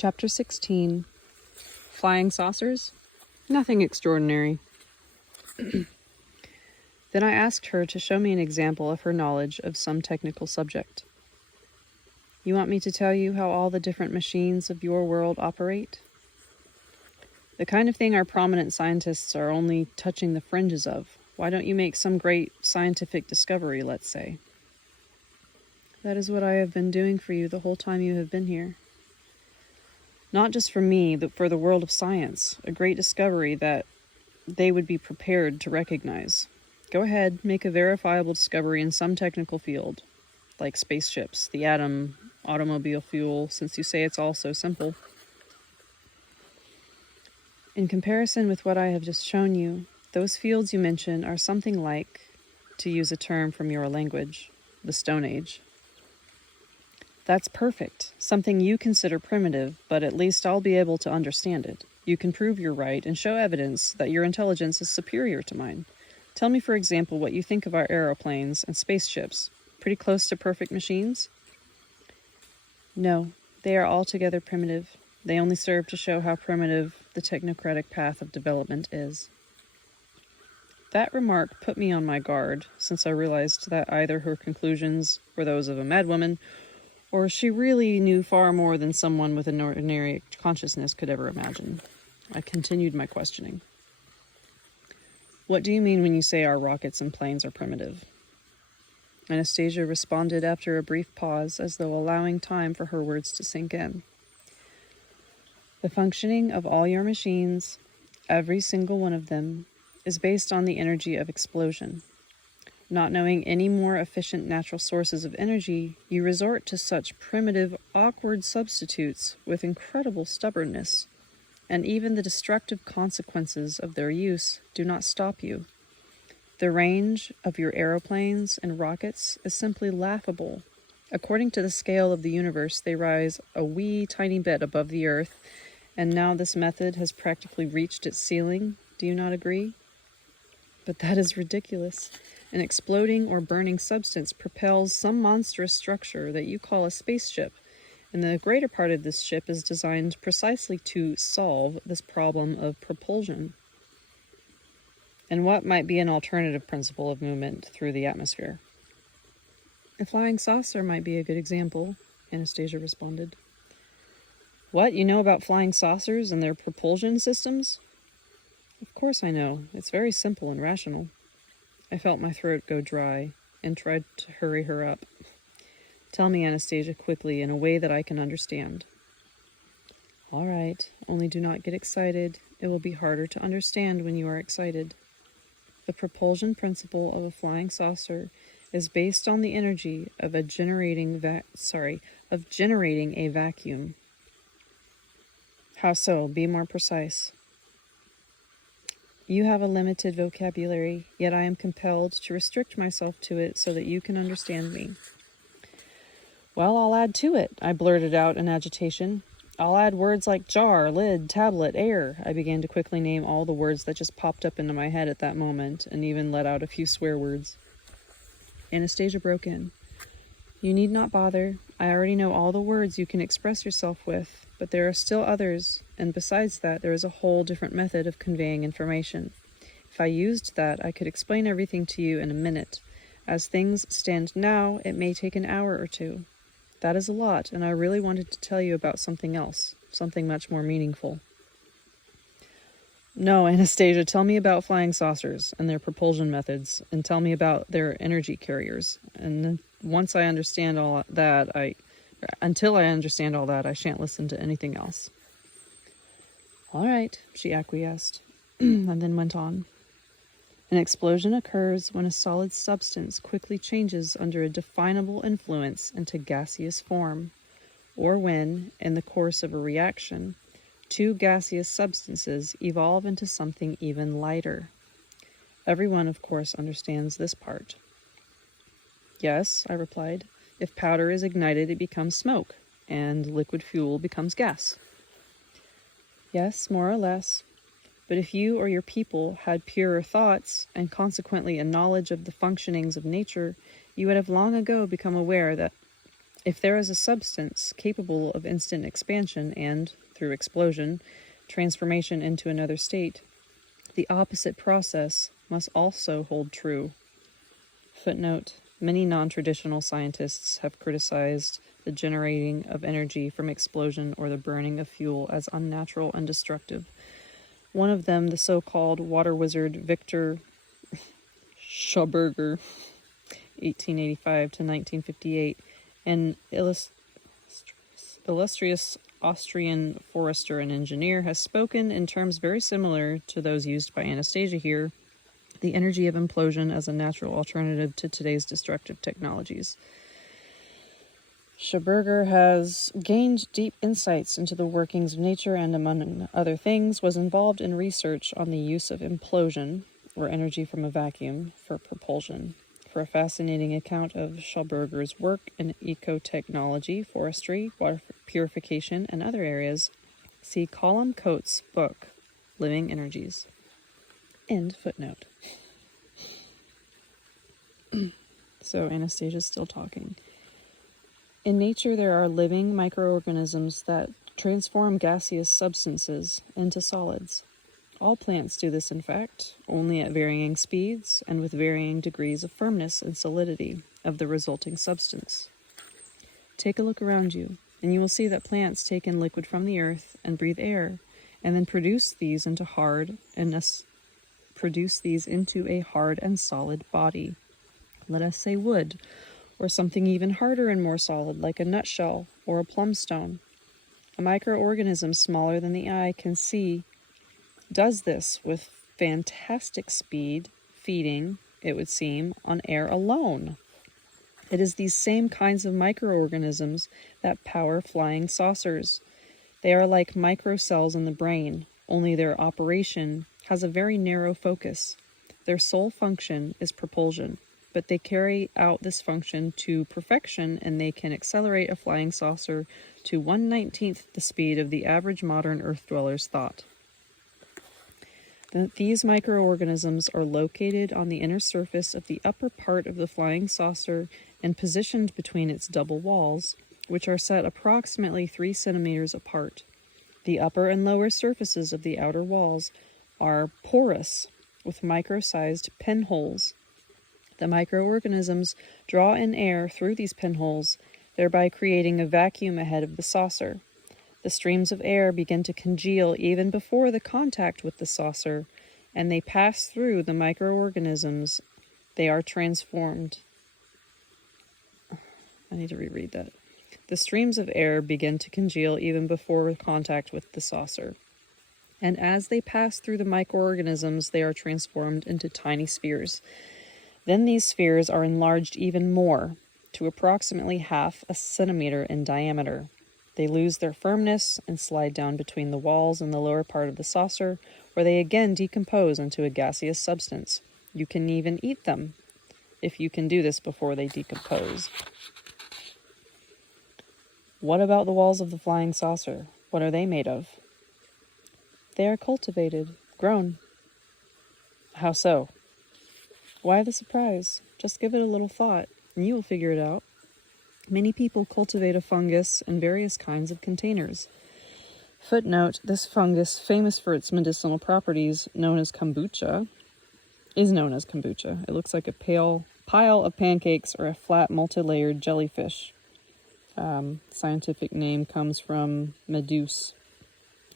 Chapter 16. Flying saucers? Nothing extraordinary. Then I asked her to show me an example of her knowledge of some technical subject. You want me to tell you how all the different machines of your world operate? The kind of thing our prominent scientists are only touching the fringes of. Why don't you make some great scientific discovery, let's say? That is what I have been doing for you the whole time you have been here. Not just for me, but for the world of science, a great discovery that they would be prepared to recognize. Go ahead, make a verifiable discovery in some technical field, like spaceships, the atom, automobile fuel, since you say it's all so simple. In comparison with what I have just shown you, those fields you mention are something like, to use a term from your language, the Stone Age. That's perfect. Something you consider primitive, but at least I'll be able to understand it. You can prove you're right and show evidence that your intelligence is superior to mine. Tell me, for example, what you think of our aeroplanes and spaceships. Pretty close to perfect machines? No, they are altogether primitive. They only serve to show how primitive the technocratic path of development is. That remark put me on my guard, since I realized that either her conclusions were those of a madwoman, or she really knew far more than someone with an ordinary consciousness could ever imagine. I continued my questioning. What do you mean when you say our rockets and planes are primitive? Anastasia responded after a brief pause, as though allowing time for her words to sink in. The functioning of all your machines, every single one of them, is based on the energy of explosion. Not knowing any more efficient natural sources of energy, you resort to such primitive, awkward substitutes with incredible stubbornness, and even the destructive consequences of their use do not stop you. The range of your aeroplanes and rockets is simply laughable. According to the scale of the universe, they rise a wee tiny bit above the earth, and now this method has practically reached its ceiling. Do you not agree? But that is ridiculous. An exploding or burning substance propels some monstrous structure that you call a spaceship, and the greater part of this ship is designed precisely to solve this problem of propulsion. And what might be an alternative principle of movement through the atmosphere? A flying saucer might be a good example, Anastasia responded. What, you know about flying saucers and their propulsion systems? Of course I know. It's very simple and rational. I felt my throat go dry and tried to hurry her up. Tell me, Anastasia, quickly, in a way that I can understand. All right, only do not get excited. It will be harder to understand when you are excited. The propulsion principle of a flying saucer is based on the energy of generating a vacuum. How so? Be more precise. You have a limited vocabulary, yet I am compelled to restrict myself to it so that you can understand me. Well, I'll add to it, I blurted out in agitation. I'll add words like jar, lid, tablet, air. I began to quickly name all the words that just popped up into my head at that moment, and even let out a few swear words. Anastasia broke in. You need not bother. I already know all the words you can express yourself with, but there are still others, and besides that, there is a whole different method of conveying information. If I used that, I could explain everything to you in a minute. As things stand now, it may take an hour or two. That is a lot, and I really wanted to tell you about something else, something much more meaningful. No, Anastasia, tell me about flying saucers and their propulsion methods, and tell me about their energy carriers. And then once I understand all that, until I understand all that, I shan't listen to anything else. All right, she acquiesced, and then went on. An explosion occurs when a solid substance quickly changes under a definable influence into gaseous form, or when, in the course of a reaction, two gaseous substances evolve into something even lighter. Everyone, of course, understands this part. Yes, I replied. If powder is ignited, it becomes smoke, and liquid fuel becomes gas. Yes, more or less. But if you or your people had purer thoughts, and consequently a knowledge of the functionings of nature, you would have long ago become aware that If there is a substance capable of instant expansion and, through explosion, transformation into another state, the opposite process must also hold true. Footnote: many non-traditional scientists have criticized the generating of energy from explosion or the burning of fuel as unnatural and destructive. One of them, the so-called water wizard Victor Schauberger, 1885 to 1958, an illustrious Austrian forester and engineer, has spoken in terms very similar to those used by Anastasia here, the energy of implosion as a natural alternative to today's destructive technologies. Schauberger has gained deep insights into the workings of nature and, among other things, was involved in research on the use of implosion, or energy from a vacuum, for propulsion. For a fascinating account of Schauberger's work in ecotechnology, forestry, water purification, and other areas, see Colum Coates' book, Living Energies. End footnote. So Anastasia's still talking. In nature, there are living microorganisms that transform gaseous substances into solids. All plants do this, in fact, only at varying speeds and with varying degrees of firmness and solidity of the resulting substance. Take a look around you, and you will see that plants take in liquid from the earth and breathe air, and then produce these into a hard and solid body. Let us say wood, or something even harder and more solid, like a nutshell or a plum stone. A microorganism smaller than the eye can see does this with fantastic speed, feeding, it would seem, on air alone. It is these same kinds of microorganisms that power flying saucers. They are like microcells in the brain, only their operation has a very narrow focus. Their sole function is propulsion, but they carry out this function to perfection, and they can accelerate a flying saucer to 1/19th the speed of the average modern Earth dweller's thought. These microorganisms are located on the inner surface of the upper part of the flying saucer and positioned between its double walls, which are set approximately 3 centimeters apart. The upper and lower surfaces of the outer walls are porous, with micro-sized pinholes. The microorganisms draw in air through these pinholes, thereby creating a vacuum ahead of the saucer. The streams of air begin to congeal even before the contact with the saucer, and they pass through the microorganisms. They are transformed. I need to reread that. The streams of air begin to congeal even before contact with the saucer. And as they pass through the microorganisms, they are transformed into tiny spheres. Then these spheres are enlarged even more, to approximately 1/2 a centimeter in diameter. They lose their firmness and slide down between the walls and the lower part of the saucer, where they again decompose into a gaseous substance. You can even eat them, if you can do this before they decompose. What about the walls of the flying saucer? What are they made of? They are cultivated, grown. How so? Why the surprise? Just give it a little thought, and you will figure it out. Many people cultivate a fungus in various kinds of containers. Footnote: this fungus, famous for its medicinal properties, is known as kombucha. It looks like a pile of pancakes or a flat multi-layered jellyfish. Scientific name comes from medusa,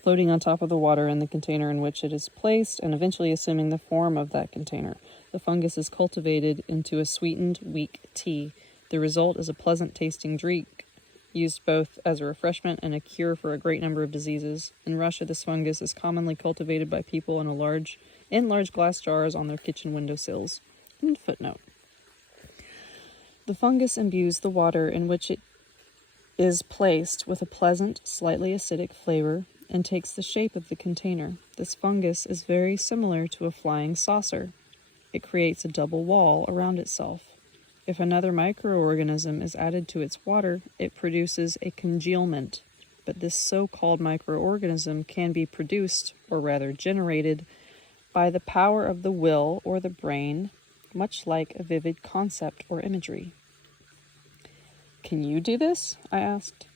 floating on top of the water in the container in which it is placed and eventually assuming the form of that container. The fungus is cultivated into a sweetened, weak tea. The result is a pleasant-tasting drink, used both as a refreshment and a cure for a great number of diseases. In Russia, this fungus is commonly cultivated by people in large glass jars on their kitchen windowsills. End footnote. The fungus imbues the water in which it is placed with a pleasant, slightly acidic flavor and takes the shape of the container. This fungus is very similar to a flying saucer. It creates a double wall around itself. If another microorganism is added to its water, it produces a congealment, but this so-called microorganism can be produced, or rather generated, by the power of the will or the brain, much like a vivid concept or imagery. Can you do this? I asked.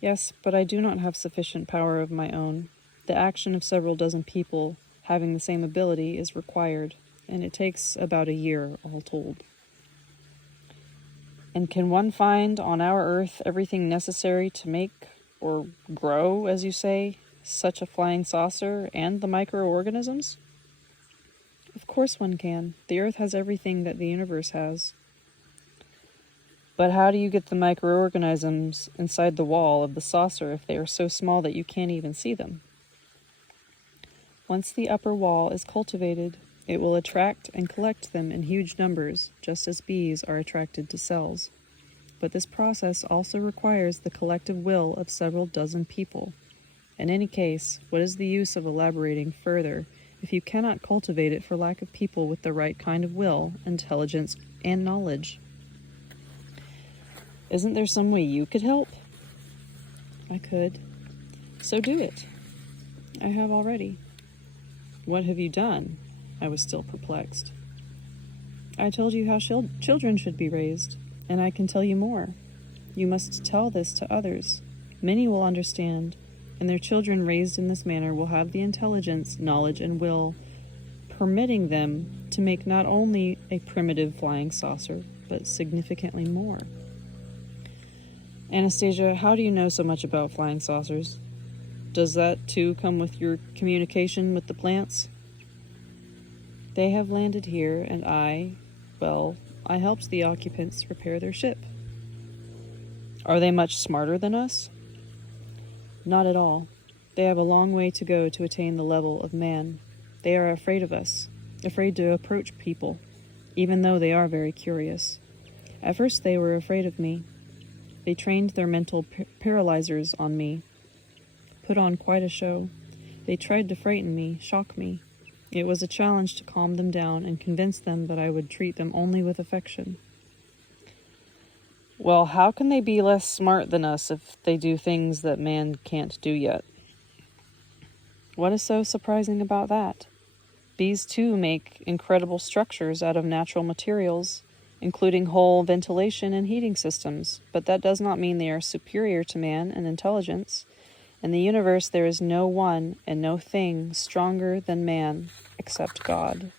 Yes, but I do not have sufficient power of my own. The action of several dozen people having the same ability is required, and it takes about a year, all told. And can one find on our Earth everything necessary to make, or grow, as you say, such a flying saucer and the microorganisms? Of course one can. The Earth has everything that the universe has. But how do you get the microorganisms inside the wall of the saucer if they are so small that you can't even see them? Once the upper wall is cultivated, it will attract and collect them in huge numbers, just as bees are attracted to cells. But this process also requires the collective will of several dozen people. In any case, what is the use of elaborating further if you cannot cultivate it for lack of people with the right kind of will, intelligence, and knowledge? Isn't there some way you could help? I could. So do it. I have already. What have you done? I was still perplexed. I told you how children should be raised, and I can tell you more. You must tell this to others. Many will understand, and their children raised in this manner will have the intelligence, knowledge, and will, permitting them to make not only a primitive flying saucer, but significantly more. Anastasia, how do you know so much about flying saucers? Does that, too, come with your communication with the plants? They have landed here, and I helped the occupants repair their ship. Are they much smarter than us? Not at all. They have a long way to go to attain the level of man. They are afraid of us, afraid to approach people, even though they are very curious. At first they were afraid of me. They trained their mental paralyzers on me, put on quite a show. They tried to frighten me, shock me. It was a challenge to calm them down and convince them that I would treat them only with affection. Well, how can they be less smart than us if they do things that man can't do yet? What is so surprising about that? Bees, too, make incredible structures out of natural materials, including whole ventilation and heating systems, but that does not mean they are superior to man in intelligence. In the universe there is no one and no thing stronger than man except God.